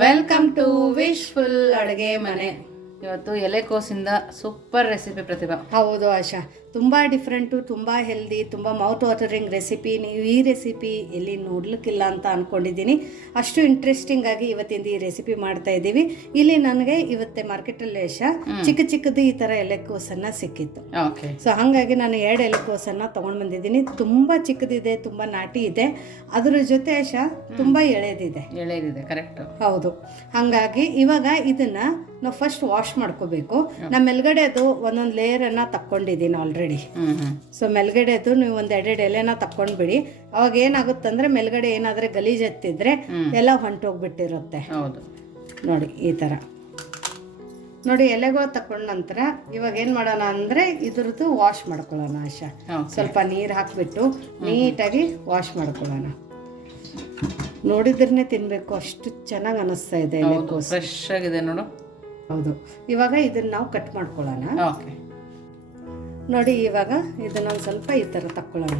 Welcome to wishful ಅಡುಗೆ ಮನೆ. ಇವತ್ತು ಎಲೆಕೋಸಿಂದ ಸೂಪರ್ ರೆಸಿಪಿ ಪ್ರತಿಭಾ. ಹೌದು ಆಶಾ. ತುಂಬ ಡಿಫ್ರೆಂಟು ತುಂಬ ಹೆಲ್ದಿ ತುಂಬ ಮೌತ್ ವಾಟರಿಂಗ್ ರೆಸಿಪಿ ನೀವು ಈ ರೆಸಿಪಿ ಎಲ್ಲಿ ನೋಡ್ಲಿಕ್ಕಿಲ್ಲ ಅಂತ ಅಂದ್ಕೊಂಡಿದ್ದೀನಿ ಅಷ್ಟು ಇಂಟ್ರೆಸ್ಟಿಂಗ್ ಆಗಿ ಇವತ್ತಿಂದ ಈ ರೆಸಿಪಿ ಮಾಡ್ತಾ ಇದ್ದೀವಿ. ಇಲ್ಲಿ ನನಗೆ ಇವತ್ತೆ ಮಾರ್ಕೆಟಲ್ಲಿ ಯಶ ಚಿಕ್ಕ ಚಿಕ್ಕದು ಈ ಥರ ಎಲೆಕೋಸನ್ನು ಸಿಕ್ಕಿತ್ತು. ಓಕೆ. ಸೊ ಹಾಗಾಗಿ ನಾನು ಎರಡು ಎಲೆಕೋಸನ್ನು ತೊಗೊಂಡು ಬಂದಿದ್ದೀನಿ. ತುಂಬ ಚಿಕ್ಕದಿದೆ ತುಂಬ ನಾಟಿ ಇದೆ. ಅದರ ಜೊತೆ ಯಶ ತುಂಬ ಎಳೆದಿದೆ. ಎಳೆದಿದೆ ಕರೆಕ್ಟ್ ಹೌದು. ಹಾಗಾಗಿ ಇವಾಗ ಇದನ್ನ ನಾವು ಫಸ್ಟ್ ವಾಶ್ ಮಾಡ್ಕೋಬೇಕು. ನಮ್ಮ ಮೇಲ್ಗಡೆ ಅದು ಒಂದೊಂದು ಲೇಯರನ್ನು ತಕ್ಕೊಂಡಿದ್ದೀನಿ ಆಲ್ರೆಡಿ ಸೊ ಹ್ಮ್. ಸೊ ಮೇಲ್ಗಡೆದು ನೀವು ಒಂದು ಎರಡೆರಡು ಎಲೆನ ತಕ್ಕೊಂಡ್ಬಿಡಿ. ಅವಾಗ ಏನಾಗುತ್ತಂದ್ರೆ ಮೇಲ್ಗಡೆ ಏನಾದರೆ ಗಲೀಜ್ ಎತ್ತಿದ್ರೆ ಎಲ್ಲ ಹೊಂಟೋಗ್ಬಿಟ್ಟಿರುತ್ತೆ. ಹೌದು. ನೋಡಿ ಈ ಥರ ನೋಡಿ ಎಲೆಗಳು ತಕೊಂಡ ನಂತರ ಇವಾಗ ಏನು ಮಾಡೋಣ ಅಂದರೆ ಇದ್ರದ್ದು ವಾಶ್ ಮಾಡ್ಕೊಳ್ಳೋಣ ಆಶಾ. ಸ್ವಲ್ಪ ನೀರು ಹಾಕಿಬಿಟ್ಟು ನೀಟಾಗಿ ವಾಶ್ ಮಾಡ್ಕೊಳ್ಳೋಣ. ನೋಡಿದ್ರೇ ತಿನ್ನಬೇಕು ಅಷ್ಟು ಚೆನ್ನಾಗಿ ಅನಿಸ್ತಾ ಇದೆ ಫ್ರೆಶ್ ಆಗಿದೆ ನೋಡು. ಹೌದು. ಇವಾಗ ಇದನ್ನ ನಾವು ಕಟ್ ಮಾಡ್ಕೊಳ್ಳೋಣ. ಓಕೆ ನೋಡಿ ಇವಾಗ ಇದನ್ನೊಂದು ಸ್ವಲ್ಪ ಈ ಥರ ತಕ್ಕೊಳ್ಳೋಣ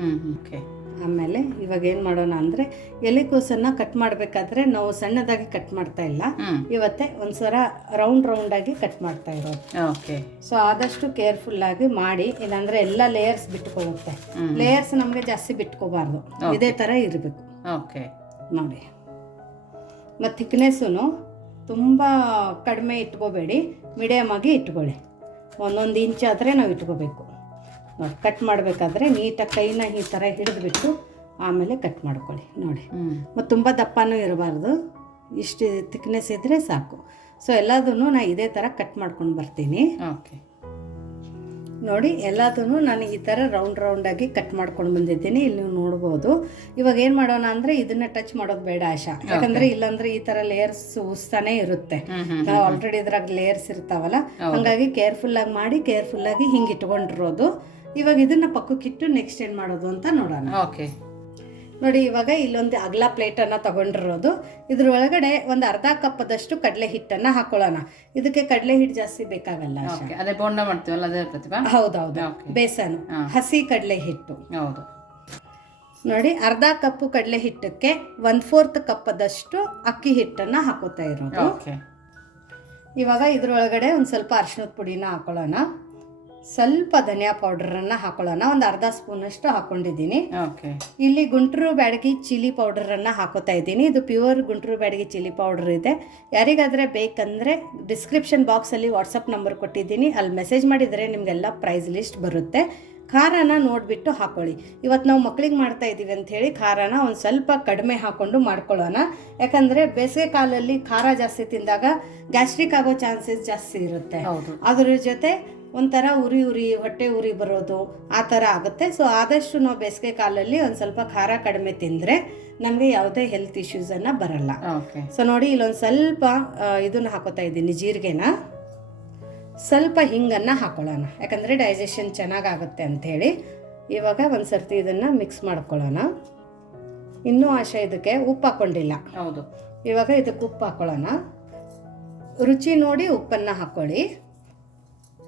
ಹ್ಮ್ ಓಕೆ ಆಮೇಲೆ ಇವಾಗ ಏನು ಮಾಡೋಣ ಅಂದರೆ ಎಲೆಕೋಸನ್ನು ಕಟ್ ಮಾಡಬೇಕಾದ್ರೆ ನಾವು ಸಣ್ಣದಾಗಿ ಕಟ್ ಮಾಡ್ತಾ ಇಲ್ಲ. ಇವತ್ತೆ ಇವತ್ತೇ ಒಂದ್ಸಲ ರೌಂಡ್ ರೌಂಡಾಗಿ ಕಟ್ ಮಾಡ್ತಾ ಇರೋದು. ಓಕೆ ಸೊ ಆದಷ್ಟು ಕೇರ್ಫುಲ್ಲಾಗಿ ಮಾಡಿ ಇಲ್ಲಾಂದರೆ ಎಲ್ಲ ಲೇಯರ್ಸ್ ಬಿಟ್ಕೊಳ್ಳುತ್ತೆ. ಲೇಯರ್ಸ್ ನಮಗೆ ಜಾಸ್ತಿ ಬಿಟ್ಕೋಬಾರ್ದು. ಇದೇ ಥರ ಇರಬೇಕು. ಓಕೆ ನೋಡಿ. ಮತ್ತು ಥಿಕ್ನೆಸ್ಸು ತುಂಬ ಕಡಿಮೆ ಇಟ್ಕೋಬೇಡಿ ಮೀಡಿಯಮ್ ಆಗಿ ಇಟ್ಕೊಳ್ಳಿ. ಒಂದೊಂದು ಇಂಚ್ ಆದರೆ ನಾವು ಇಟ್ಕೋಬೇಕು. ನೋಡಿ ಕಟ್ ಮಾಡಬೇಕಾದ್ರೆ ನೀಟಾಗಿ ಕೈನ ಈ ಥರ ಹಿಡಿದ್ಬಿಟ್ಟು ಆಮೇಲೆ ಕಟ್ ಮಾಡ್ಕೊಳ್ಳಿ ನೋಡಿ. ಮತ್ತು ತುಂಬ ದಪ್ಪನೂ ಇರಬಾರ್ದು. ಇಷ್ಟು ತಿಕ್ನೆಸ್ ಇದ್ದರೆ ಸಾಕು. ಸೊ ಎಲ್ಲದೂ ನಾನು ಇದೇ ಥರ ಕಟ್ ಮಾಡ್ಕೊಂಡು ಬರ್ತೀನಿ. ಓಕೆ ನೋಡಿ ಎಲ್ಲದೂ ನಾನು ಈ ಥರ ರೌಂಡ್ ರೌಂಡಾಗಿ ಕಟ್ ಮಾಡ್ಕೊಂಡು ಬಂದಿದ್ದೀನಿ. ಇಲ್ಲಿ ನೀವು ನೋಡ್ಬೋದು. ಇವಾಗ ಏನು ಮಾಡೋಣ ಅಂದರೆ ಇದನ್ನ ಟಚ್ ಮಾಡೋದು ಬೇಡ ಆಶಾ. ಯಾಕಂದರೆ ಇಲ್ಲಾಂದ್ರೆ ಈ ಥರ ಲೇಯರ್ಸ್ ಉಸ್ತಾನೆ ಇರುತ್ತೆ. ನಾವು ಆಲ್ರೆಡಿ ಇದ್ರಾಗ ಲೇಯರ್ಸ್ ಇರ್ತಾವಲ್ಲ ಹಾಗಾಗಿ ಕೇರ್ಫುಲ್ಲಾಗಿ ಮಾಡಿ ಕೇರ್ಫುಲ್ಲಾಗಿ ಹಿಂಗೆ ಇಟ್ಕೊಂಡಿರೋದು. ಇವಾಗ ಇದನ್ನ ಪಕ್ಕಕ್ಕಿಟ್ಟು ನೆಕ್ಸ್ಟ್ ಏನು ಮಾಡೋದು ಅಂತ ನೋಡೋಣ. ಓಕೆ ನೋಡಿ ಇವಾಗ ಇಲ್ಲೊಂದು ಅಗಲ ಪ್ಲೇಟನ್ನು ತಗೊಂಡಿರೋದು. ಇದ್ರೊಳಗಡೆ ಒಂದು ಅರ್ಧ ಕಪ್ಪದಷ್ಟು ಕಡಲೆ ಹಿಟ್ಟನ್ನು ಹಾಕೊಳ್ಳೋಣ. ಇದಕ್ಕೆ ಕಡಲೆ ಹಿಟ್ಟು ಜಾಸ್ತಿ ಬೇಕಾಗಲ್ಲ ಅದೇ ಬೋಂಡ ಮಾಡ್ತೀವಲ್ಲ ಅದೇ ಪ್ರತಿಭಾ? ಹೌದೌದು ಬೇಸನ್ ಹಸಿ ಕಡಲೆ ಹಿಟ್ಟು. ಹೌದು. ನೋಡಿ ಅರ್ಧ ಕಪ್ಪು ಕಡಲೆ ಹಿಟ್ಟಕ್ಕೆ ಒನ್ ಫೋರ್ತ್ ಕಪ್ಪದಷ್ಟು ಅಕ್ಕಿ ಹಿಟ್ಟನ್ನು ಹಾಕೋತಾ ಇರೋದು. ಇವಾಗ ಇದ್ರೊಳಗಡೆ ಒಂದು ಸ್ವಲ್ಪ ಅರ್ಶಿನದ ಪುಡಿನ ಹಾಕೊಳ್ಳೋಣ. ಸ್ವಲ್ಪ ಧನಿಯಾ ಪೌಡರನ್ನು ಹಾಕೊಳ್ಳೋಣ. ಒಂದು ಅರ್ಧ ಸ್ಪೂನಷ್ಟು ಹಾಕೊಂಡಿದ್ದೀನಿ. ಓಕೆ. ಇಲ್ಲಿ ಗುಂಟೂರು ಬ್ಯಾಡಗಿ ಚಿಲ್ಲಿ ಪೌಡರನ್ನು ಹಾಕೋತಾ ಇದ್ದೀನಿ. ಇದು pure Guntur Byadgi chilli powder ಇದೆ. ಯಾರಿಗಾದ್ರೆ ಬೇಕಂದರೆ ಡಿಸ್ಕ್ರಿಪ್ಷನ್ ಬಾಕ್ಸಲ್ಲಿ ವಾಟ್ಸಪ್ ನಂಬರ್ ಕೊಟ್ಟಿದ್ದೀನಿ. ಅಲ್ಲಿ ಮೆಸೇಜ್ ಮಾಡಿದರೆ ನಿಮಗೆಲ್ಲ ಪ್ರೈಸ್ ಲಿಸ್ಟ್ ಬರುತ್ತೆ. ಖಾರನ ನೋಡಿಬಿಟ್ಟು ಹಾಕೊಳ್ಳಿ. ಇವತ್ತು ನಾವು ಮಕ್ಕಳಿಗೆ ಮಾಡ್ತಾ ಇದ್ದೀವಿ ಅಂತ ಹೇಳಿ ಖಾರನ ಒಂದು ಸ್ವಲ್ಪ ಕಡಿಮೆ ಹಾಕ್ಕೊಂಡು ಮಾಡ್ಕೊಳ್ಳೋಣ. ಯಾಕಂದರೆ ಬೇಸಿಗೆ ಕಾಲಲ್ಲಿ ಖಾರ ಜಾಸ್ತಿ ತಿಂದಾಗ ಗ್ಯಾಸ್ಟ್ರಿಕ್ ಆಗೋ ಚಾನ್ಸಸ್ ಜಾಸ್ತಿ ಇರುತ್ತೆ. ಅದ್ರ ಜೊತೆ ಒಂಥರ ಉರಿ ಉರಿ ಹೊಟ್ಟೆ ಉರಿ ಬರೋದು ಆ ಥರ ಆಗುತ್ತೆ. ಸೊ ಆದಷ್ಟು ನಾವು ಬೇಸಿಗೆ ಕಾಲಲ್ಲಿ ಒಂದು ಸ್ವಲ್ಪ ಖಾರ ಕಡಿಮೆ ತಿಂದರೆ ನಮಗೆ ಯಾವುದೇ ಹೆಲ್ತ್ ಇಶ್ಯೂಸನ್ನು ಬರಲ್ಲ. ಸೊ ನೋಡಿ ಇಲ್ಲೊಂದು ಸ್ವಲ್ಪ ಇದನ್ನು ಹಾಕೋತಾ ಇದ್ದೀನಿ ಜೀರಿಗೆನ. ಸ್ವಲ್ಪ ಹಿಂಗನ್ನು ಹಾಕೊಳ್ಳೋಣ. ಯಾಕಂದರೆ ಡೈಜೆಷನ್ ಚೆನ್ನಾಗಾಗುತ್ತೆ ಅಂಥೇಳಿ ಇವಾಗ ಒಂದು ಸರ್ತಿ ಇದನ್ನು ಮಿಕ್ಸ್ ಮಾಡ್ಕೊಳ್ಳೋಣ. ಇನ್ನೂ ಆಶೆ ಇದಕ್ಕೆ ಉಪ್ಪು ಹಾಕ್ಕೊಂಡಿಲ್ಲ ಹೌದು. ಇವಾಗ ಇದಕ್ಕೆ ಉಪ್ಪು ಹಾಕೊಳ್ಳೋಣ. ರುಚಿ ನೋಡಿ ಉಪ್ಪನ್ನು ಹಾಕ್ಕೊಳ್ಳಿ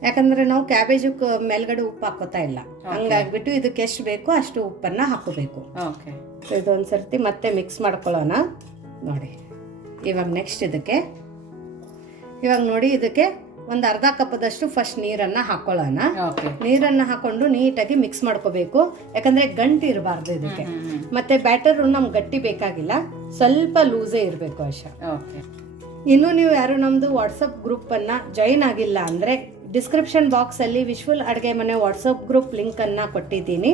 ಯಾಕಂದರೆ ನಾವು ಕ್ಯಾಬೇಜು ಮೇಲ್ಗಡೆ ಉಪ್ಪು ಹಾಕೋತಾ ಇಲ್ಲ. ಹಂಗಾಗ್ಬಿಟ್ಟು ಇದಕ್ಕೆ ಎಷ್ಟು ಬೇಕೋ ಅಷ್ಟು ಉಪ್ಪನ್ನು ಹಾಕೋಬೇಕು ಇದೊಂದು ಸರ್ತಿ ಮತ್ತೆ ಮಿಕ್ಸ್ ಮಾಡ್ಕೊಳ್ಳೋಣ. ನೋಡಿ. ಇವಾಗ ನೆಕ್ಸ್ಟ್ ಇದಕ್ಕೆ. ಇವಾಗ ನೋಡಿ ಇದಕ್ಕೆ ಒಂದು ಅರ್ಧ ಕಪ್ಪದಷ್ಟು ಫಸ್ಟ್ ನೀರನ್ನು ಹಾಕೊಳ್ಳೋಣ. ನೀರನ್ನು ಹಾಕೊಂಡು ನೀಟಾಗಿ ಮಿಕ್ಸ್ ಮಾಡ್ಕೋಬೇಕು. ಯಾಕಂದರೆ ಗಂಟು ಇರಬಾರ್ದು ಇದಕ್ಕೆ. ಮತ್ತು ಬ್ಯಾಟರು ನಮ್ಗೆ ಗಟ್ಟಿ ಬೇಕಾಗಿಲ್ಲ. ಸ್ವಲ್ಪ ಲೂಸೇ ಇರಬೇಕು ಅಷ್ಟೇ ಇನ್ನೂ ಇನ್ನು ನೀವು ಯಾರು ನಮ್ಮದು ವಾಟ್ಸಪ್ ಗ್ರೂಪನ್ನು ಜಾಯಿನ್ ಆಗಿಲ್ಲ ಅಂದರೆ ಡಿಸ್ಕ್ರಿಪ್ಷನ್ ಬಾಕ್ಸಲ್ಲಿ ವಿಶ್ವಲ್ ಅಡುಗೆ ಮನೆ ವಾಟ್ಸಪ್ ಗ್ರೂಪ್ ಲಿಂಕನ್ನು ಕೊಟ್ಟಿದ್ದೀನಿ.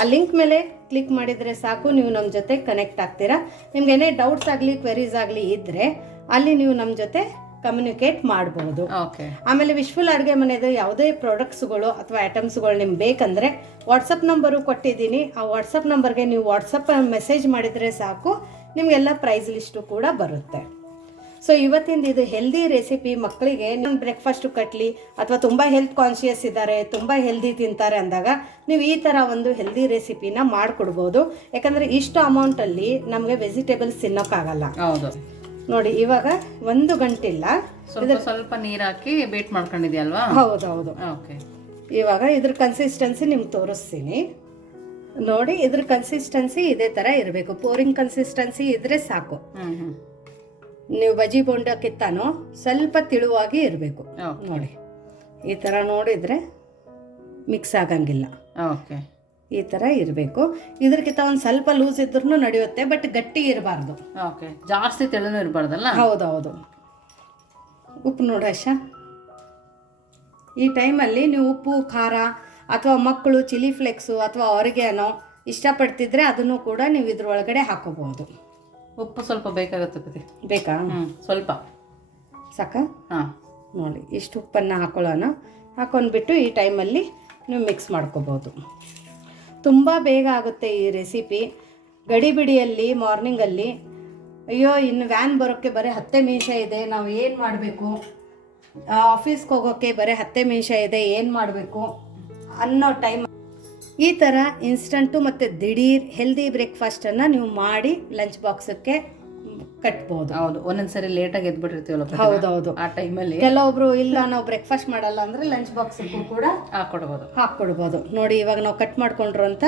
ಆ ಲಿಂಕ್ ಮೇಲೆ ಕ್ಲಿಕ್ ಮಾಡಿದರೆ ಸಾಕು ನೀವು ನಮ್ಮ ಜೊತೆ ಕನೆಕ್ಟ್ ಆಗ್ತೀರಾ. ನಿಮ್ಗೆ ಏನೇ ಡೌಟ್ಸ್ ಆಗಲಿ ಕ್ವೆರೀಸ್ ಆಗಲಿ ಇದ್ದರೆ ಅಲ್ಲಿ ನೀವು ನಮ್ಮ ಜೊತೆ ಕಮ್ಯುನಿಕೇಟ್ ಮಾಡಬಹುದು ಆಮೇಲೆ ವಿಶ್ವಲ್ ಅಡುಗೆ ಮನೆದು ಯಾವುದೇ ಪ್ರಾಡಕ್ಟ್ಸ್ಗಳು ಅಥವಾ ಐಟಮ್ಸ್ಗಳು ನಿಮ್ಗೆ ಬೇಕಂದ್ರೆ ವಾಟ್ಸಪ್ ನಂಬರು ಕೊಟ್ಟಿದ್ದೀನಿ. ಆ ವಾಟ್ಸಪ್ ನಂಬರ್ಗೆ ನೀವು ವಾಟ್ಸಪ್ ಮೆಸೇಜ್ ಮಾಡಿದರೆ ಸಾಕು. ನಿಮಗೆಲ್ಲ ಪ್ರೈಸ್ ಲಿಸ್ಟು ಕೂಡ ಬರುತ್ತೆ. ಸೊ ಇವತ್ತಿಂದ ಇದು ಹೆಲ್ದಿ ರೆಸಿಪಿ ಮಕ್ಕಳಿಗೆ ನಿಮ್ಮ ಬ್ರೇಕ್ಫಾಸ್ಟು ಕಟ್ಲಿ ಅಥವಾ ತುಂಬ ಹೆಲ್ತ್ ಕಾನ್ಶಿಯಸ್ ಇದ್ದಾರೆ ತುಂಬ ಹೆಲ್ದಿ ತಿಂತಾರೆ ಅಂದಾಗ ನೀವು ಈ ಥರ ಒಂದು ಹೆಲ್ದಿ ರೆಸಿಪಿನ ಮಾಡಿಕೊಡ್ಬೋದು. ಯಾಕಂದರೆ ಇಷ್ಟು ಅಮೌಂಟಲ್ಲಿ ನಮಗೆ ವೆಜಿಟೇಬಲ್ಸ್ ತಿನ್ನೋಕ್ಕಾಗಲ್ಲ. ಹೌದು. ನೋಡಿ ಇವಾಗ ಒಂದು ಗಂಟಿಲ್ಲ. ಸ್ವಲ್ಪ ಸ್ವಲ್ಪ ನೀರ್ ಹಾಕಿ ಬೇಟ್ ಮಾಡ್ಕೊಂಡಿದ್ಯಲ್ವಾ? ಹೌದು ಓಕೆ ಇವಾಗ ಇದ್ರ ಕನ್ಸಿಸ್ಟೆನ್ಸಿ ನಿಮ್ಗೆ ತೋರಿಸ್ತೀನಿ. ನೋಡಿ ಇದ್ರ ಕನ್ಸಿಸ್ಟೆನ್ಸಿ ಇದೇ ಥರ ಇರಬೇಕು. ಪೋರಿಂಗ್ ಕನ್ಸಿಸ್ಟೆನ್ಸಿ ಇದ್ರೆ ಸಾಕು. ನೀವು ಬಜಿ ಬೋಂಡಕ್ಕಿತ್ತಾನು ಸ್ವಲ್ಪ ತಿಳುವಾಗಿ ಇರಬೇಕು. ನೋಡಿ ಈ ಥರ ನೋಡಿದರೆ ಮಿಕ್ಸ್ ಆಗಂಗಿಲ್ಲ. ಓಕೆ ಈ ಥರ ಇರಬೇಕು. ಇದಕ್ಕಿಂತ ಒಂದು ಸ್ವಲ್ಪ ಲೂಸ್ ಇದ್ರೂ ನಡೆಯುತ್ತೆ ಬಟ್ ಗಟ್ಟಿ ಇರಬಾರ್ದು. ಓಕೆ ಜಾಸ್ತಿ ತೆಳು ಇರಬಾರ್ದಲ್ಲ? ಹೌದೌದು. ಉಪ್ಪು ನೋಡಶ ಈ ಟೈಮಲ್ಲಿ ನೀವು ಉಪ್ಪು ಖಾರ ಅಥವಾ ಮಕ್ಕಳು ಚಿಲ್ಲಿ ಫ್ಲೆಕ್ಸು ಅಥವಾ ಅವರಿಗೇನೋ ಇಷ್ಟಪಡ್ತಿದ್ರೆ ಅದನ್ನು ಕೂಡ ನೀವು ಇದ್ರೊಳಗಡೆ ಹಾಕೋಬಹುದು. ಉಪ್ಪು ಸ್ವಲ್ಪ ಬೇಕಾಗುತ್ತೆ ಬೇಕಾ? ಸ್ವಲ್ಪ. ಸಾಕ? ಹಾಂ. ನೋಡಿ ಇಷ್ಟು ಉಪ್ಪನ್ನು ಹಾಕೊಳ್ಳೋಣ. ಹಾಕೊಂಡ್ಬಿಟ್ಟು ಈ ಟೈಮಲ್ಲಿ ನೀವು ಮಿಕ್ಸ್ ಮಾಡ್ಕೋಬೋದು ತುಂಬ ಬೇಗ ಆಗುತ್ತೆ ಈ ರೆಸಿಪಿ ಗಡಿಬಿಡಿಯಲ್ಲಿ ಮಾರ್ನಿಂಗಲ್ಲಿ ಅಯ್ಯೋ, ಇನ್ನು ವ್ಯಾನ್ ಬರೋಕ್ಕೆ ಬರೀ ಹತ್ತೇ ನಿಮಿಷ ಇದೆ, ನಾವು ಏನು ಮಾಡಬೇಕು? ಆಫೀಸ್ಗೆ ಹೋಗೋಕ್ಕೆ ಬರೀ ಹತ್ತೇ ನಿಮಿಷ ಇದೆ, ಏನು ಮಾಡಬೇಕು? ಅನ್ನೋ ಟೈಮ್ ಈ ಥರ ಇನ್ಸ್ಟಂಟು ಮತ್ತು ದಿಢೀರ್ ಹೆಲ್ದಿ ಬ್ರೇಕ್ಫಾಸ್ಟನ್ನು ನೀವು ಮಾಡಿ ಲಂಚ್ ಬಾಕ್ಸಕ್ಕೆ ಕಟ್ಬೋದು. ಹೌದು ಒಂದೊಂದ್ಸರಿ ಲೇಟಾಗಿ ಎದ್ಬಿಟ್ಟಿರ್ತೀವಲ್ಲ. ಹೌದೌದು. ಆ ಟೈಮಲ್ಲಿ ಕೆಲವೊಬ್ರು ಇಲ್ಲ ನಾವು ಬ್ರೇಕ್ಫಾಸ್ಟ್ ಮಾಡಲ್ಲ ಅಂದ್ರೆ ಲಂಚ್ ಬಾಕ್ಸ್ ಕೂಡ ಹಾಕೊಡ್ಬೋದು. ಹಾಕ್ಕೊಡ್ಬೋದು ನೋಡಿ ಇವಾಗ ನಾವು ಕಟ್ ಮಾಡ್ಕೊಂಡಿರೋಂಥ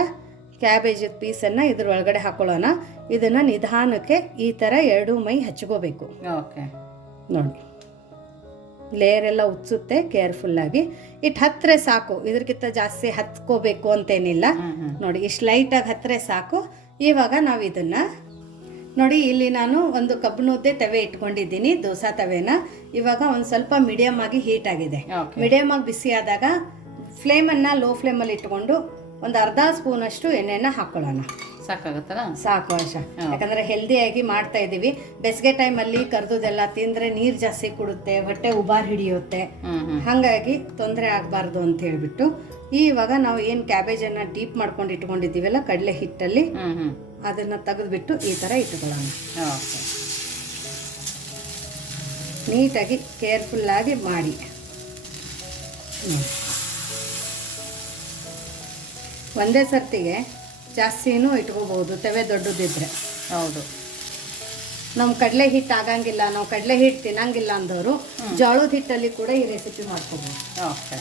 ಕ್ಯಾಬೇಜ್ ಪೀಸನ್ನು ಇದ್ರ ಒಳಗಡೆ ಹಾಕೊಳ್ಳೋಣ. ಇದನ್ನ ನಿಧಾನಕ್ಕೆ ಈ ಥರ ಎರಡು ಮೈ ಹಚ್ಕೋಬೇಕು. ಓಕೆ ನೋಡಿ. ಲೇಯರ್ ಎಲ್ಲ ಉಚ್ಚುತ್ತೆ ಕೇರ್ಫುಲ್ಲಾಗಿ ಇಟ್ ಹತ್ತಿರ ಸಾಕು. ಇದಕ್ಕಿಂತ ಜಾಸ್ತಿ ಹತ್ಕೋಬೇಕು ಅಂತೇನಿಲ್ಲ. ನೋಡಿ ಇಷ್ಟು ಲೈಟಾಗಿ ಹತ್ತಿರ ಸಾಕು. ಇವಾಗ ನಾವು ಇದನ್ನು ನೋಡಿ ಇಲ್ಲಿ ನಾನು ಒಂದು ಕಬ್ಬಿಣದ್ದೆ ತವೆ ಇಟ್ಕೊಂಡಿದ್ದೀನಿ ದೋಸಾ ತವೆನ. ಇವಾಗ ಒಂದು ಸ್ವಲ್ಪ ಮೀಡಿಯಮ್ ಆಗಿ ಹೀಟ್ ಆಗಿದೆ. ಮೀಡಿಯಂ ಮೀಡಿಯಮ್ ಆಗಿ ಬಿಸಿ ಆದಾಗ ಫ್ಲೇಮನ್ನು ಲೋ ಫ್ಲೇಮಲ್ಲಿ ಇಟ್ಕೊಂಡು ಒಂದು ಅರ್ಧ ಸ್ಪೂನ್ ಅಷ್ಟು ಎಣ್ಣೆನ ಹಾಕೊಳ್ಳೋಣ. ಸಾಕಾಗತ್ತಲ್ಲ? ಸಾಕು ಆಶಾ. ಹೆಲ್ದಿ ಹೆಲ್ದಿಯಾಗಿ ಮಾಡ್ತಾ ಇದ್ದೀವಿ ಬೇಸಿಗೆ ಟೈಮಲ್ಲಿ ಕರ್ದುದೆಲ್ಲ ತಿಂದ್ರೆ ನೀರು ಜಾಸ್ತಿ ಕುಡುತ್ತೆ ಹೊಟ್ಟೆ ಉಬಾರ್ ಹಿಡಿಯುತ್ತೆ. ಹಾಗಾಗಿ ತೊಂದರೆ ಆಗಬಾರ್ದು ಅಂತ ಹೇಳ್ಬಿಟ್ಟು ಇವಾಗ ನಾವು ಏನು ಕ್ಯಾಬೇಜನ್ನು ಡೀಪ್ ಮಾಡ್ಕೊಂಡು ಇಟ್ಕೊಂಡಿದ್ದೀವಲ್ಲ ಕಡಲೆ ಹಿಟ್ಟಲ್ಲಿ ಅದನ್ನು ತೆಗೆದುಬಿಟ್ಟು ಈ ಥರ ಇಟ್ಕೊಳ್ಳೋಣ. ಓಕೆ. ನೀಟಾಗಿ ಕೇರ್ಫುಲ್ಲಾಗಿ ಮಾಡಿ. ಒಂದೇ ಸರ್ತಿಗೆ ಜಾಸ್ತಿನೂ ಇಟ್ಕೋಬಹುದು ತವೆ ದೊಡ್ಡದಿದ್ರೆ. ಹೌದು. ನಮ್ಮ ಕಡಲೆ ಹಿಟ್ಟು ಆಗಂಗಿಲ್ಲ ನಾವು ಕಡಲೆ ಹಿಟ್ಟು ತಿನ್ನಂಗಿಲ್ಲ ಅಂದವರು ಜೋಳದ ಹಿಟ್ಟಲ್ಲಿ ಕೂಡ ಈ ರೆಸಿಪಿ ಮಾಡ್ಕೋಬೋದು. ಓಕೆ.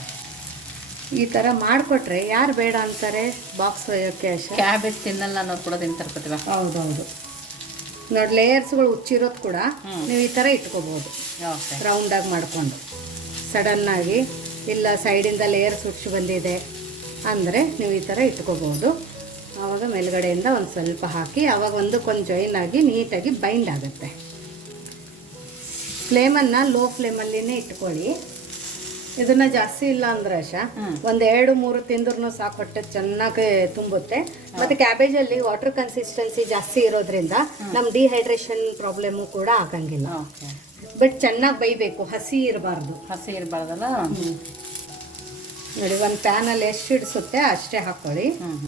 ಈ ಥರ ಮಾಡಿಕೊಟ್ರೆ ಯಾರು ಬೇಡ ಅಂತಾರೆ ಬಾಕ್ಸ್ ಒಯ್ಯೋಕ್ಕೆ ಅಷ್ಟೇ ಕ್ಯಾಬೇಜ್ ತಿನ್ನಲ್ಲ ಅನ್ನೋದು ಕೂಡ ತಿಂತಾರೆ ಪ್ರತಿಭಾ ಹೌದೌದು. ನೋಡಿ ಲೇಯರ್ಸ್ಗಳು ಉಚ್ಚಿರೋದು ಕೂಡ ನೀವು ಈ ಥರ ಇಟ್ಕೋಬೋದು. ರೌಂಡಾಗಿ ಮಾಡಿಕೊಂಡು. ಸಡನ್ನಾಗಿ ಇಲ್ಲ ಸೈಡಿಂದ ಲೇಯರ್ಸ್ ಉಚ್ಚಿ ಬಂದಿದೆ ಅಂದರೆ ನೀವು ಈ ಥರ ಇಟ್ಕೋಬೋದು. ಆವಾಗ ಮೇಲ್ಗಡೆಯಿಂದ ಒಂದು ಸ್ವಲ್ಪ ಹಾಕಿ ಆವಾಗ ಒಂದಕ್ಕೊಂದು ಜಾಯಿನ್ ಆಗಿ ನೀಟಾಗಿ ಬೈಂಡ್ ಆಗುತ್ತೆ. ಫ್ಲೇಮನ್ನು ಲೋ ಫ್ಲೇಮಲ್ಲಿನೇ ಇಟ್ಕೊಳ್ಳಿ. ಇದನ್ನು ಜಾಸ್ತಿ ಇಲ್ಲ ಅಂದ್ರೆ ಆಶಾ ಒಂದ್ ಎರಡು ಮೂರು ತಿಂದ್ರು ಸಾಕು ಹೊಟ್ಟೆ ಚೆನ್ನಾಗಿ ತುಂಬುತ್ತೆ. ಮತ್ತೆ ಕ್ಯಾಬೇಜ್ ಅಲ್ಲಿ ವಾಟರ್ ಕನ್ಸಿಸ್ಟೆನ್ಸಿ ಜಾಸ್ತಿ ಇರೋದ್ರಿಂದ ನಮ್ಮ ಡಿಹೈಡ್ರೇಷನ್ ಪ್ರಾಬ್ಲಮ್ ಕೂಡ ಆಗಂಗಿಲ್ಲ. ಬಟ್ ಚೆನ್ನಾಗಿ ಬೈಬೇಕು ಹಸಿ ಇರಬಾರ್ದು. ಹಸಿ ಇರಬಾರ್ದಲ್ಲ? ನೋಡಿ ಒಂದು ಪ್ಯಾನಲ್ಲಿ ಎಷ್ಟು ಇಡಿಸುತ್ತೆ ಅಷ್ಟೇ ಹಾಕ್ಕೊಳ್ಳಿ ಫ್ಲೇಮ್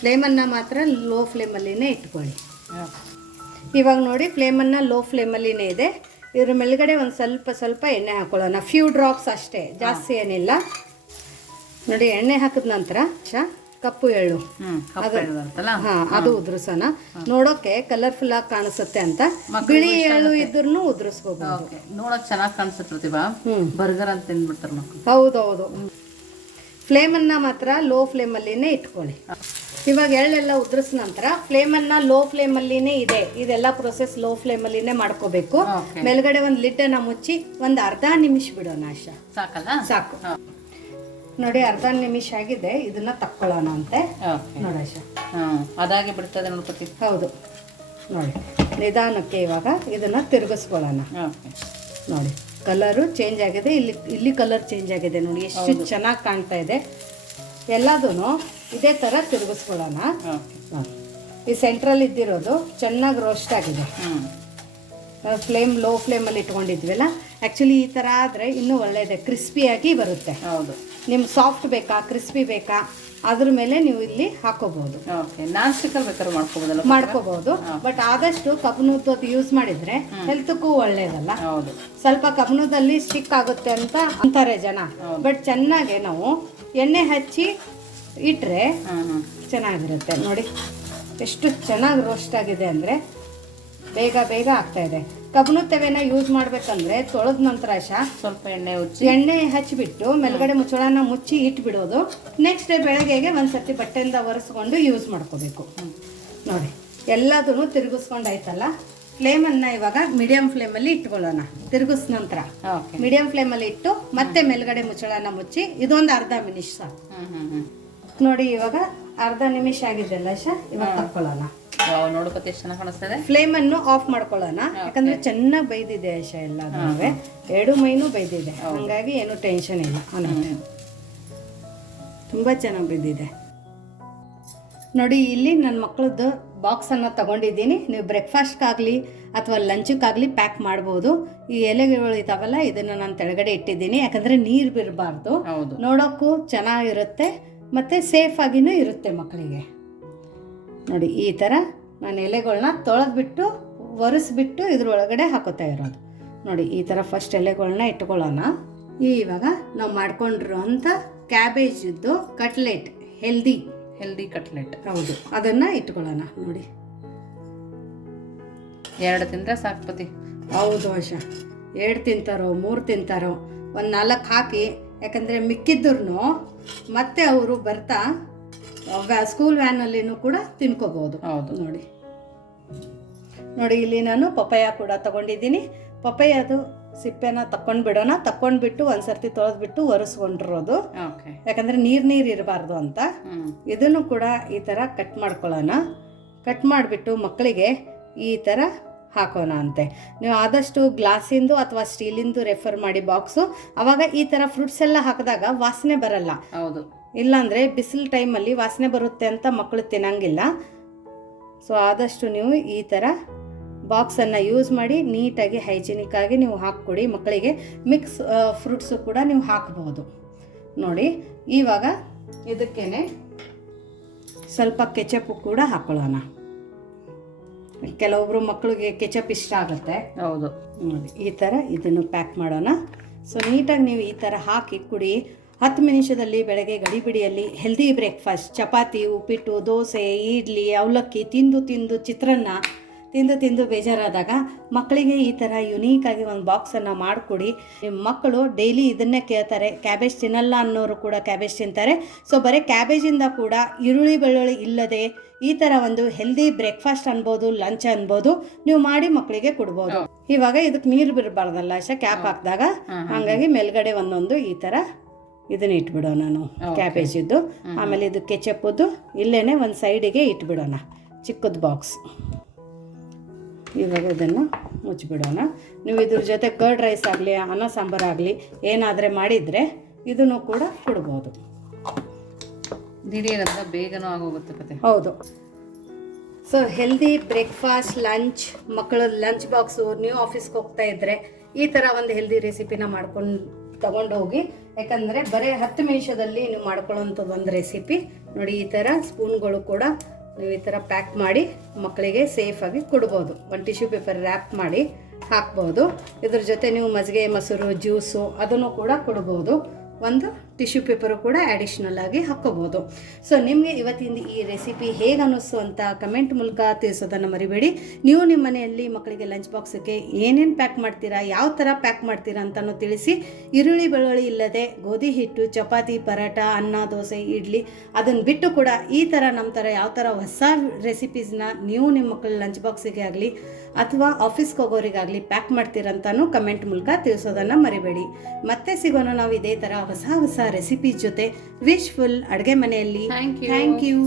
ಫ್ಲೇಮನ್ನು ಮಾತ್ರ ಲೋ ಫ್ಲೇಮಲ್ಲಿನೇ ಇಟ್ಕೊಳ್ಳಿ. ಓಕೆ. ಇವಾಗ ನೋಡಿ ಫ್ಲೇಮನ್ನು ಲೋ ಫ್ಲೇಮಲ್ಲಿನೇ ಇದೆ. ಇದ್ರ ಮೇಲ್ಗಡೆ ಒಂದು ಸ್ವಲ್ಪ ಸ್ವಲ್ಪ ಎಣ್ಣೆ ಹಾಕೊಳ್ಳೋಣ. ಫ್ಯೂ ಡ್ರಾಪ್ಸ್ ಅಷ್ಟೇ ಜಾಸ್ತಿ ಏನಿಲ್ಲ. ನೋಡಿ ಎಣ್ಣೆ ಹಾಕಿದ ನಂತರ ಚ ಕಪ್ಪು ಎಳ್ಳು. ಹಾ ಅದು ಉದುರಿಸೋಣ. ನೋಡೋಕೆ ಕಲರ್ಫುಲ್ ಆಗಿ ಕಾಣಿಸುತ್ತೆ ಅಂತ. ಬಿಳಿ ಎಳ್ಳು ಇದ್ರೂ ಉದುರಿಸ್ಕೋಬಹುದು ನೋಡೋಕೆ ಚೆನ್ನಾಗಿ ಕಾಣಿಸುತ್ತೆ ಪ್ರತಿಭಾ. ಬರ್ಗರ್ ಅಂತ ತಿಂದ್ಬಿಡ್ತಾರೆ ಮಕ್ಕಳು ಹೌದೌದು. ಫ್ಲೇಮನ್ನು ಮಾತ್ರ ಲೋ ಫ್ಲೇಮಲ್ಲಿನೇ ಇಟ್ಕೊಳ್ಳಿ. ಇವಾಗ ಎಳ್ಳೆಲ್ಲ ಉದುರಿಸ್ ನಂತರ ಫ್ಲೇಮನ್ನು ಲೋ ಫ್ಲೇಮಲ್ಲಿನೇ ಇದೆ. ಇದೆಲ್ಲ ಪ್ರೊಸೆಸ್ ಲೋ ಫ್ಲೇಮಲ್ಲಿನೇ ಮಾಡ್ಕೋಬೇಕು. ಮೇಲ್ಗಡೆ ಒಂದು ಲಿಡ್ಡನ್ನು ಮುಚ್ಚಿ ಒಂದು ಅರ್ಧ ನಿಮಿಷ ಬಿಡೋಣ ಆಶಾ. ಸಾಕಲ್ಲ? ಸಾಕು. ನೋಡಿ ಅರ್ಧ ನಿಮಿಷ ಆಗಿದೆ. ಇದನ್ನ ತಕ್ಕೊಳ್ಳೋಣ ಅಂತೆ. ನೋಡಿ ಆಶಾ. ಅದಾಗಿ ಬಿಡ್ತದೆ ನೋಡ್ಕೊತಿ ಹೌದು. ನೋಡಿ ನಿಧಾನಕ್ಕೆ ಇವಾಗ ಇದನ್ನ ತಿರುಗಿಸ್ಕೊಳ್ಳೋಣ. ನೋಡಿ. ಕಲರು ಚೇಂಜ್ ಆಗಿದೆ. ಇಲ್ಲಿ ಇಲ್ಲಿ ಕಲರ್ ಚೇಂಜ್ ಆಗಿದೆ ನೋಡಿ. ಎಷ್ಟು ಚೆನ್ನಾಗಿ ಕಾಣ್ತಾ ಇದೆ. ಎಲ್ಲದೂ ಇದೇ ಥರ ತಿರುಗಿಸ್ಕೊಳ್ಳೋಣ. ಈ ಸೆಂಟ್ರಲ್ಲಿ ಇದ್ದಿರೋದು ಚೆನ್ನಾಗಿ ರೋಸ್ಟ್ ಆಗಿದೆ. ಫ್ಲೇಮ್ ಲೋ ಫ್ಲೇಮಲ್ಲಿ ಇಟ್ಕೊಂಡಿದ್ವಲ್ಲ? ಆ್ಯಕ್ಚುಲಿ ಈ ಥರ ಆದರೆ ಇನ್ನೂ ಒಳ್ಳೆಯದೆ ಕ್ರಿಸ್ಪಿಯಾಗಿ ಬರುತ್ತೆ. ಹೌದು. ನಿಮ್ಗೆ ಸಾಫ್ಟ್ ಬೇಕಾ ಕ್ರಿಸ್ಪಿ ಬೇಕಾ? ಅದ್ರ ಮೇಲೆ ನೀವು ಇಲ್ಲಿ ಹಾಕೋಬಹುದು. ನಾನ್ ಬೇಕಾದ್ರೆ ಮಾಡ್ಕೋಬಹುದು. ಬಟ್ ಆದಷ್ಟು ಕಬ್ಬಿಣದ್ದು ಯೂಸ್ ಮಾಡಿದ್ರೆ ಹೆಲ್ತ್ಗೂ ಒಳ್ಳೇದಲ್ಲ. ಸ್ವಲ್ಪ ಕಬ್ಬಿಣದಲ್ಲಿ ಸ್ಟಿಕ್ ಆಗುತ್ತೆ ಅಂತ ಅಂತಾರೆ ಜನ. ಬಟ್ ಚೆನ್ನಾಗಿ ನಾವು ಎಣ್ಣೆ ಹಚ್ಚಿ ಹ್ಞೂ ಚೆನ್ನಾಗಿರುತ್ತೆ. ನೋಡಿ ಎಷ್ಟು ಚೆನ್ನಾಗಿ ರೋಸ್ಟ್ ಆಗಿದೆ ಅಂದರೆ ಬೇಗ ಬೇಗ ಆಗ್ತಾ ಇದೆ. ಕಬ್ಬಿಣ ತವೆನ ಯೂಸ್ ಮಾಡ್ಬೇಕಂದ್ರೆ ತೊಳೆದ ನಂತರ ಶಾ ಸ್ವಲ್ಪ ಎಣ್ಣೆ ಹುಚ್ಚಿ ಎಣ್ಣೆ ಹಚ್ಚಿಬಿಟ್ಟು ಮೇಲ್ಗಡೆ ಮುಚ್ಚಳನ ಮುಚ್ಚಿ ಇಟ್ಬಿಡೋದು. ನೆಕ್ಸ್ಟ್ ಡೇ ಬೆಳಗ್ಗೆಗೆ ಒಂದು ಸರ್ತಿ ಬಟ್ಟೆಯಿಂದ ಒರೆಸ್ಕೊಂಡು ಯೂಸ್ ಮಾಡ್ಕೋಬೇಕು. ನೋಡಿ ಎಲ್ಲದನ್ನು ತಿರುಗಿಸ್ಕೊಂಡು ಆಯ್ತಲ್ಲ? ಫ್ಲೇಮನ್ನು ಇವಾಗ ಮೀಡಿಯಂ ಫ್ಲೇಮಲ್ಲಿ ಇಟ್ಕೊಳ್ಳೋಣ. ತಿರುಗಿಸ್ ನಂತರ. ಮೀಡಿಯಂ ಫ್ಲೇಮಲ್ಲಿ ಇಟ್ಟು ಮತ್ತೆ ಮೇಲ್ಗಡೆ ಮುಚ್ಚಳನ ಮುಚ್ಚಿ ಇದೊಂದು ಅರ್ಧ ಮಿನಿಷ್ ಸಾಕು. ಹ್ಮ್ ಹ್ಮ್ ಹ್ಮ್. ನೋಡಿ ಇವಾಗ ಅರ್ಧ ನಿಮಿಷ ಆಗಿದೆ ಶಾ ಇವಾಗ ತಕ್ಕೊಳ್ಳೋಣ. ವಾವ್ ನೋಡೋಕೆ ಎಷ್ಟು ಚೆನ್ನಾಗಿ ಕಾಣಿಸ್ತದೆ. ಫ್ಲೇಮ್ ಅನ್ನು ಆಫ್ ಮಾಡ್ಕೊಳ್ಳೋಣ. ಯಾಕಂದ್ರೆ ಚೆನ್ನಾಗಿ ಬೈದಿದೆ ಆಶ ಎಲ್ಲ ಎರಡು ಮೈನು ಬೈದಿದೆ ಹಂಗಾಗಿ ಏನು ಟೆನ್ಷನ್ ಇಲ್ಲ ತುಂಬ ಚೆನ್ನಾಗಿ ಬಿದ್ದಿದೆ ನೋಡಿ ಇಲ್ಲಿ ನನ್ನ ಮಕ್ಕಳದ್ದು ಬಾಕ್ಸನ್ನು ತಗೊಂಡಿದ್ದೀನಿ. ನೀವು ಬ್ರೇಕ್ಫಾಸ್ಟ್ಗಾಗಲಿ ಅಥವಾ ಲಂಚಕ್ಕಾಗಲಿ ಪ್ಯಾಕ್ ಮಾಡ್ಬೋದು. ಈ ಎಲೆಗಳು ಇದಾವಲ್ಲ ಇದನ್ನು ನಾನು ತೆಳಗಡೆ ಇಟ್ಟಿದ್ದೀನಿ. ಯಾಕಂದರೆ ನೀರು ಬಿರಬಾರ್ದು. ನೋಡೋಕ್ಕೂ ಚೆನ್ನಾಗಿರುತ್ತೆ. ಮತ್ತು ಸೇಫ್ ಆಗಿನೂ ಇರುತ್ತೆ ಮಕ್ಕಳಿಗೆ. ನೋಡಿ ಈ ಥರ ನಾನು ಎಲೆಗಳನ್ನ ತೊಳೆದ್ಬಿಟ್ಟು ಒರೆಸ್ಬಿಟ್ಟು ಇದ್ರೊಳಗಡೆ ಹಾಕೋತಾ ಇರೋದು. ನೋಡಿ ಈ ಥರ ಫಸ್ಟ್ ಎಲೆಗಳನ್ನ ಇಟ್ಕೊಳ್ಳೋಣ. ಇವಾಗ ನಾವು ಮಾಡ್ಕೊಂಡಿರೋ ಅಂಥ ಕ್ಯಾಬೇಜಿದ್ದು ಕಟ್ಲೆಟ್ ಹೆಲ್ದಿ ಹೆಲ್ದಿ ಕಟ್ಲೆಟ್. ಹೌದು. ಅದನ್ನು ಇಟ್ಕೊಳ್ಳೋಣ ನೋಡಿ. ಎರಡು ತಿಂದ್ರೆ ಸಾಕ್ಪತಿ ಹೌದು ವಶ ಎರಡು ತಿಂತಾರೋ ಮೂರು ತಿಂತಾರೋ ಒಂದು ನಾಲ್ಕು ಹಾಕಿ ಯಾಕಂದರೆ ಮಿಕ್ಕಿದ್ರು ಮತ್ತೆ ಅವರು ಬರ್ತಾ ಸ್ಕೂಲ್ ವ್ಯಾನಲ್ಲಿನೂ ಕೂಡ ತಿನ್ಕೋಬಹುದು ಹೌದು. ನೋಡಿ. ನೋಡಿ ಇಲ್ಲಿ ನಾನು ಪಪಯ ಕೂಡ ತಗೊಂಡಿದ್ದೀನಿ. ಪಪಾಯದು ಸಿಪ್ಪೆನ ತಕೊಂಡು ಬಿಡೋಣ. ತಕೊಂಡ್ಬಿಟ್ಟು ಒಂದು ಸರ್ತಿ ತೊಳೆದ್ಬಿಟ್ಟು ಒರೆಸ್ಕೊಂಡಿರೋದು. ಯಾಕಂದ್ರೆ ನೀರ್ ನೀರ್ ಇರಬಾರ್ದು ಅಂತ. ಇದನ್ನು ಕೂಡ ಈ ಥರ ಕಟ್ ಮಾಡ್ಕೊಳ್ಳೋಣ. ಕಟ್ ಮಾಡಿಬಿಟ್ಟು ಮಕ್ಕಳಿಗೆ ಈ ಥರ ಹಾಕೋಣ ಅಂತೆ. ನೀವು ಆದಷ್ಟು ಗ್ಲಾಸಿಂದು ಅಥವಾ ಸ್ಟೀಲಿಂದು ರೆಫರ್ ಮಾಡಿ ಬಾಕ್ಸು. ಅವಾಗ ಈ ಥರ ಫ್ರೂಟ್ಸ್ ಎಲ್ಲ ಹಾಕಿದಾಗ ವಾಸನೆ ಬರಲ್ಲ. ಹೌದು. ಇಲ್ಲಾಂದರೆ ಬಿಸಿಲು ಟೈಮಲ್ಲಿ ವಾಸನೆ ಬರುತ್ತೆ ಅಂತ ಮಕ್ಕಳು ತಿನ್ನಂಗಿಲ್ಲ. ಸೊ ಆದಷ್ಟು ನೀವು ಈ ಥರ ಬಾಕ್ಸನ್ನು ಯೂಸ್ ಮಾಡಿ ನೀಟಾಗಿ ಹೈಜಿನಿಕ್ಕಾಗಿ ನೀವು ಹಾಕ್ಕೊಡಿ. ಮಕ್ಕಳಿಗೆ ಮಿಕ್ಸ್ ಫ್ರೂಟ್ಸು ಕೂಡ ನೀವು ಹಾಕ್ಬೋದು. ನೋಡಿ ಇವಾಗ ಇದಕ್ಕೇನೆ ಸ್ವಲ್ಪ ಕೆಚಪ್ಪು ಕೂಡ ಹಾಕ್ಕೊಳ್ಳೋಣ ಕೆಲವೊಬ್ರು ಮಕ್ಕಳಿಗೆ ಕೆಚಪ್ ಇಷ್ಟ ಆಗುತ್ತೆ. ಹೌದು. ಈ ಥರ ಇದನ್ನು ಪ್ಯಾಕ್ ಮಾಡೋಣ. ಸೊ ನೀಟಾಗಿ ನೀವು ಈ ಥರ ಹಾಕಿ ಕುಡಿ. ಹತ್ತು ನಿಮಿಷದಲ್ಲಿ ಬೆಳಗ್ಗೆ ಗಡಿಬಿಡಿಯಲ್ಲಿ ಹೆಲ್ದಿ ಬ್ರೇಕ್ಫಾಸ್ಟ್ ಚಪಾತಿ ಉಪ್ಪಿಟ್ಟು ದೋಸೆ ಇಡ್ಲಿ ಅವಲಕ್ಕಿ ತಿಂದು ತಿಂದು ಚಿತ್ರಾನ್ನ ತಿಂದು ತಿಂದು ಬೇಜಾರಾದಾಗ ಮಕ್ಕಳಿಗೆ ಈ ಥರ ಯುನೀಕಾಗಿ ಒಂದು ಬಾಕ್ಸನ್ನು ಮಾಡಿಕೊಡಿ. ನಿಮ್ಮ ಮಕ್ಕಳು ಡೈಲಿ ಇದನ್ನೇ ಕೇಳ್ತಾರೆ ಕ್ಯಾಬೇಜ್ ತಿನ್ನಲ್ಲ ಅನ್ನೋರು ಕೂಡ ಕ್ಯಾಬೇಜ್ ತಿಂತಾರೆ. ಸೊ ಬರೀ ಕ್ಯಾಬೇಜಿಂದ ಕೂಡ ಈರುಳ್ಳಿ ಬೆಳ್ಳುಳ್ಳಿ ಇಲ್ಲದೆ ಈ ಥರ ಒಂದು ಹೆಲ್ದಿ ಬ್ರೇಕ್ಫಾಸ್ಟ್ ಅನ್ಬೋದು ಲಂಚ್ ಅನ್ಬೋದು ನೀವು ಮಾಡಿ ಮಕ್ಕಳಿಗೆ ಕೊಡ್ಬೋದು. ಇವಾಗ ಇದಕ್ಕೆ ನೀರು ಬಿಡಬಾರ್ದಲ್ಲ ಅಷ್ಟೇ ಕ್ಯಾಪ್ ಹಾಕಿದಾಗ? ಹಾಗಾಗಿ ಮೇಲ್ಗಡೆ ಒಂದೊಂದು ಈ ಥರ ಇದನ್ನ ಇಟ್ಬಿಡೋಣ ನಾನು ಕ್ಯಾಬೇಜಿದ್ದು ಆಮೇಲೆ ಇದು ಕೆಚಪ್ಪದ್ದು ಇಲ್ಲೇನೆ ಒಂದು ಸೈಡಿಗೆ ಇಟ್ಬಿಡೋಣ ಚಿಕ್ಕದ ಬಾಕ್ಸ್ ಇವಾಗ ಇದನ್ನು ಮುಚ್ಚಿಬಿಡೋಣ. ನೀವು ಇದ್ರ ಜೊತೆ ಕರ್ಡ್ ರೈಸ್ ಆಗಲಿ ಅನ್ನ ಸಾಂಬಾರಾಗಲಿ ಏನಾದರೆ ಮಾಡಿದರೆ ಇದನ್ನು ಕೂಡ ಕೊಡ್ಬೋದು. ದಿಢೀರಂತ ಬೇಗನೂ ಆಗೋಗುತ್ತೆ ಕತೆ. ಹೌದು. ಸೊ ಹೆಲ್ದಿ ಬ್ರೇಕ್ಫಾಸ್ಟ್ ಲಂಚ್ ಮಕ್ಕಳ ಲಂಚ್ ಬಾಕ್ಸು ನೀವು ಆಫೀಸ್ಗೆ ಹೋಗ್ತಾ ಇದ್ದರೆ ಈ ಥರ ಒಂದು ಹೆಲ್ದಿ ರೆಸಿಪಿನ ಮಾಡ್ಕೊಂಡು ತಗೊಂಡು ಹೋಗಿ ಯಾಕಂದರೆ ಬರೀ ಹತ್ತು ನಿಮಿಷದಲ್ಲಿ ನೀವು ಮಾಡ್ಕೊಳ್ಳೋಂಥದ್ದು ಒಂದು ರೆಸಿಪಿ ನೋಡಿ ಈ ಥರ ಸ್ಪೂನ್ಗಳು ಕೂಡ ನೀವು ಈ ಥರ ಪ್ಯಾಕ್ ಮಾಡಿ ಮಕ್ಕಳಿಗೆ ಸೇಫಾಗಿ ಕೊಡ್ಬೋದು. ಒಂದು ಟಿಶ್ಯೂ ಪೇಪರ್ ರ್ಯಾಪ್ ಮಾಡಿ ಹಾಕ್ಬೋದು. ಇದ್ರ ಜೊತೆ ನೀವು ಮಜ್ಜಿಗೆ, ಮೊಸರು ಜ್ಯೂಸು ಅದನ್ನು ಕೂಡ ಕೊಡ್ಬೋದು. ಒಂದು ಟಿಶ್ಯೂ ಪೇಪರು ಕೂಡ ಅಡಿಷ್ನಲ್ ಆಗಿ ಹಾಕ್ಕೋಬೋದು ಸೊ ನಿಮಗೆ ಇವತ್ತಿನ ಈ ರೆಸಿಪಿ ಹೇಗೆ ಅನ್ನಿಸ್ತು ಅಂತ ಕಮೆಂಟ್ ಮೂಲಕ ತಿಳಿಸೋದನ್ನು ಮರಿಬೇಡಿ. ನೀವು ನಿಮ್ಮ ಮನೆಯಲ್ಲಿ ಮಕ್ಕಳಿಗೆ ಲಂಚ್ ಬಾಕ್ಸಕ್ಕೆ ಏನೇನು ಪ್ಯಾಕ್ ಮಾಡ್ತೀರಾ, ಯಾವ ಥರ ಪ್ಯಾಕ್ ಮಾಡ್ತೀರಾ ಅಂತಲೂ ತಿಳಿಸಿ, ಈರುಳ್ಳಿ, ಬೆಳ್ಳುಳ್ಳಿ ಇಲ್ಲದೆ ಗೋಧಿ ಹಿಟ್ಟು, ಚಪಾತಿ ಪರಾಟ ಅನ್ನ, ದೋಸೆ, ಇಡ್ಲಿ ಅದನ್ನು ಬಿಟ್ಟು ಕೂಡ ಈ ಥರ ನಮ್ಮ ಥರ ಯಾವ ಥರ ಹೊಸ ರೆಸಿಪೀಸ್ನ ನೀವು ನಿಮ್ಮ ಮಕ್ಕಳ ಲಂಚ್ ಬಾಕ್ಸಿಗೆ ಆಗಲಿ ಅಥವಾ ಆಫೀಸ್ಗೆ ಹೋಗೋರಿಗಾಗಲಿ ಪ್ಯಾಕ್ ಮಾಡ್ತೀರಂತನೂ ಕಮೆಂಟ್ ಮೂಲಕ ತಿಳಿಸೋದನ್ನು ಮರಿಬೇಡಿ. ಮತ್ತೆ ಸಿಗೋಣ ನಾವು ಇದೇ ಥರ ಹೊಸ ಹೊಸ ರೆಸಿಪೀಸ್ ಜೊತೆ ವಿಶ್ ಫುಲ್ ಅಡುಗೆ ಮನೆಯಲ್ಲಿ. Thank you thank you